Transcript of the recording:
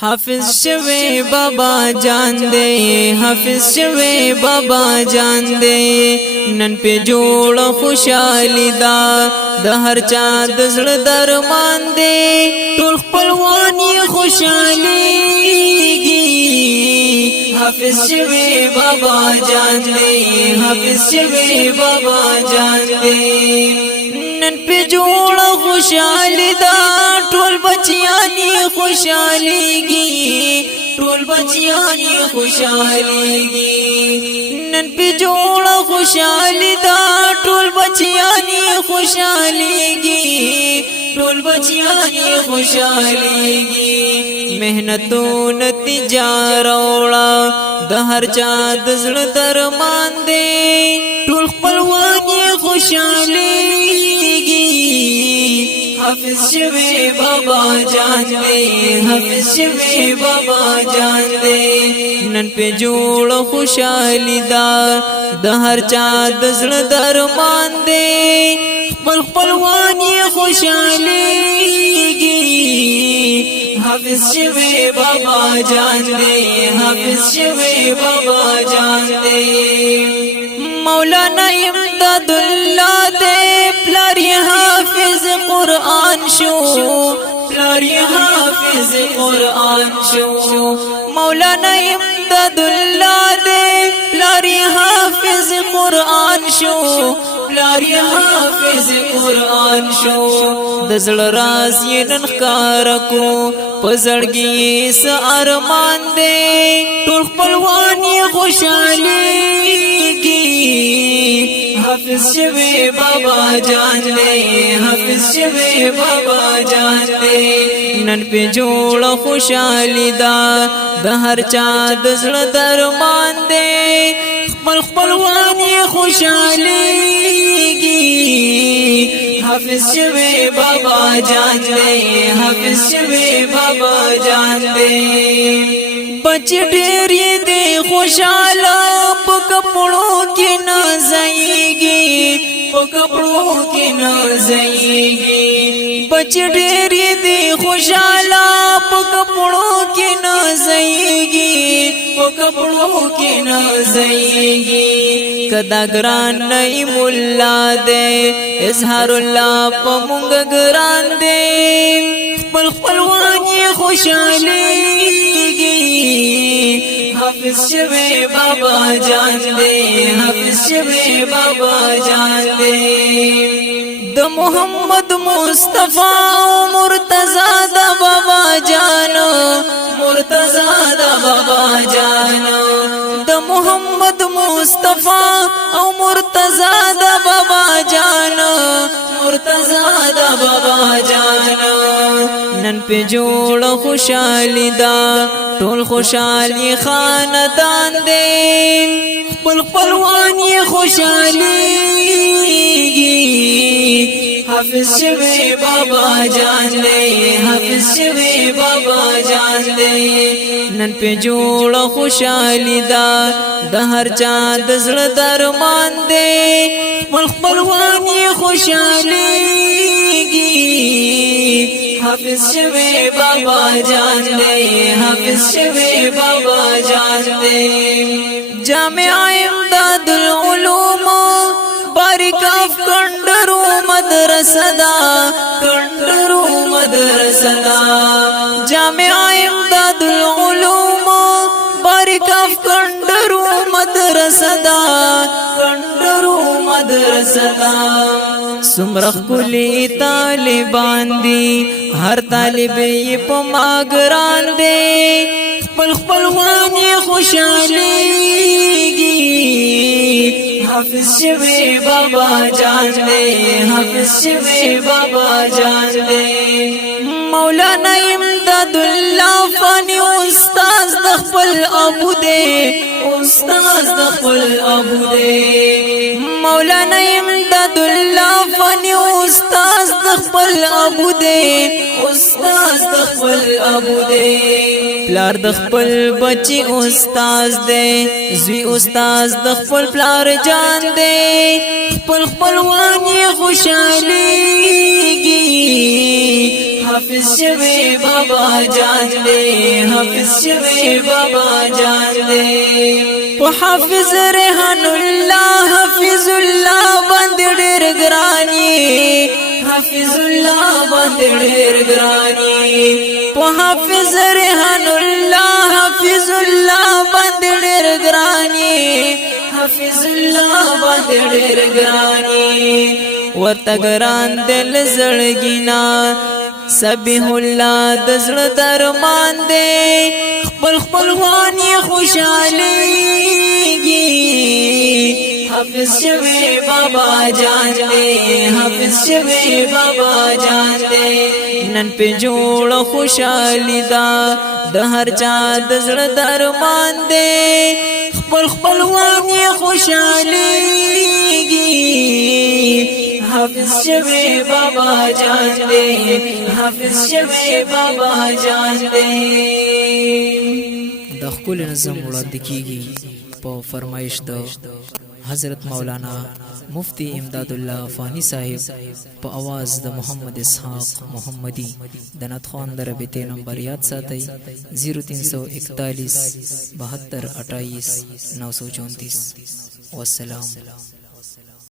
حافظ شوی بابا جان دے حافظ شوی بابا جان دے نن پہ جوڑ خوشحالی دا د هر چا د زړه درمان دے ټول خپلوان یې خوشحالیږي حافظ شوی بابا جان دے حافظ شوی بابا جان دے نن پہ جوڑ خوشحالی دا ټول بچیان یې خوشحالیږي ټول بچیان یې خوشحالیږي نن پہ جوړ خوشحالی دا ټول بچیان یې خوشحالیږي ټول بچیان یې خوشحالیږي محنتو نتیجه راوړه د هر چا د زړه درمان دی ټول خپلوان یې خوشحالیږي حافظ شوی بابا جان دے حافظ شوی بابا جان دے نن پہ جوڑ خوشحالی دا د هر چا د زړه درمان دے خپل خپلوان یې خوشحالیږي حافظ شوی بابا جان دے حافظ شوی بابا جان دے مولانا امداد اللہ دے پلاری حافظ قرآن شو پلاری حافظ قرآن شو مولانا امداد اللہ دے پلاری حافظ قرآن شو پلاری حافظ قرآن شو دزل راز یہ نن ښکارا کو پزړګي س ارمان دے ټول خپلوان یې خوشحالیږي حافظ شوی بابا جان دے حافظ شوی بابا جان دے نن پہ جوڑ خوشحالی دا د هر چا د زړه درمان دے خپل خپلوان یې خوشحالیږي حافظ شوی بابا جان دے حافظ شوی بابا جان دے بچ ډېر دے خوشاله په کپړو کې نازېږي په کپړو کې نازېږي بچ ډېر دے خوشاله په کپړو کې نازېږي په کپړو کې نازېږي کدا ګران نه مولا دے اظهار الله په مونږ ګران دے خپل خپلوان یې خوشحالیږي حافظ شوی بابا جان دے حافظ شوی بابا جان دے د محمد مصطفی مرتضی دا بابا جان مرتضی دا بابا جان د محمد مصطفی او مرتضی دا بابا جان مرتضی دا بابا جان نن پہ جوڑ خوشحالی دا ټول خوشحالی خاندان دے خپل خپلوان یې خوشحالیږي حافظ شوی بابا جان دے حافظ شوی بابا جان دے نن پہ جوڑ خوشحالی دا د هر چا د زړه درمان دے خپل خپلوان یې خوشحالیږي حافظ شوی بابا جان دے حافظ شوی بابا جان دے جامع امداد العلوم بارکاف کنڈرو مدرسہ دا کنڈرو مدرسہ دا جامع امداد العلوم بارکاف کنڈرو مدرسہ دا کنڈرو مدرسہ دا سمرخ کلی طالبان دی ہر طالب یہ پماگران دے خپل خپلوان یې خوشحالیږي حافظ شوی بابا جان دے حافظ شوی بابا جان دے مولانا امداد اللہ فانی استاذ د خپل ابو دے استاذ د خپل ابو دے مولانا امداد اللہ فانی استاذ د خپل ابو دے استاذ د خپل ابو دے پلار د خپل بچی استاد دے زوی استاد د خپل پلار جان دے خپل خپلوان یې خوشحالیږي حافظ شوی بابا جان دے حافظ شوی بابا جان دے حافظ ریحان الله حافظ الله باندې ډېر ګرانی حافظ الله باندې ډېر ګرانی حافظ ریحان الله حافظ الله باندې ډېر ګرانی حافظ الله باندې ډېر ګرانی ورته ګران دل زړګینا سبح الله د زړه درمان دی خپل خپلوان خوشاليږي حافظ شوی بابا جان دے حافظ شوی بابا جان دے نن په جوړ خوشالي دا د هر چا د زړه درمان دی خپل خپلوان خوشاليږي حافظ شوی بابا جان دے حافظ شوی بابا جان دے د خپل نظم وړاندې کیږي په فرمایش د حضرت مولانا مفتی امداد الله فانی صاحب په आवाज د محمد اسحاق محمدی د نتخوان د رابطې نمبر یاد ساتئ 0341 72 28 934 والسلام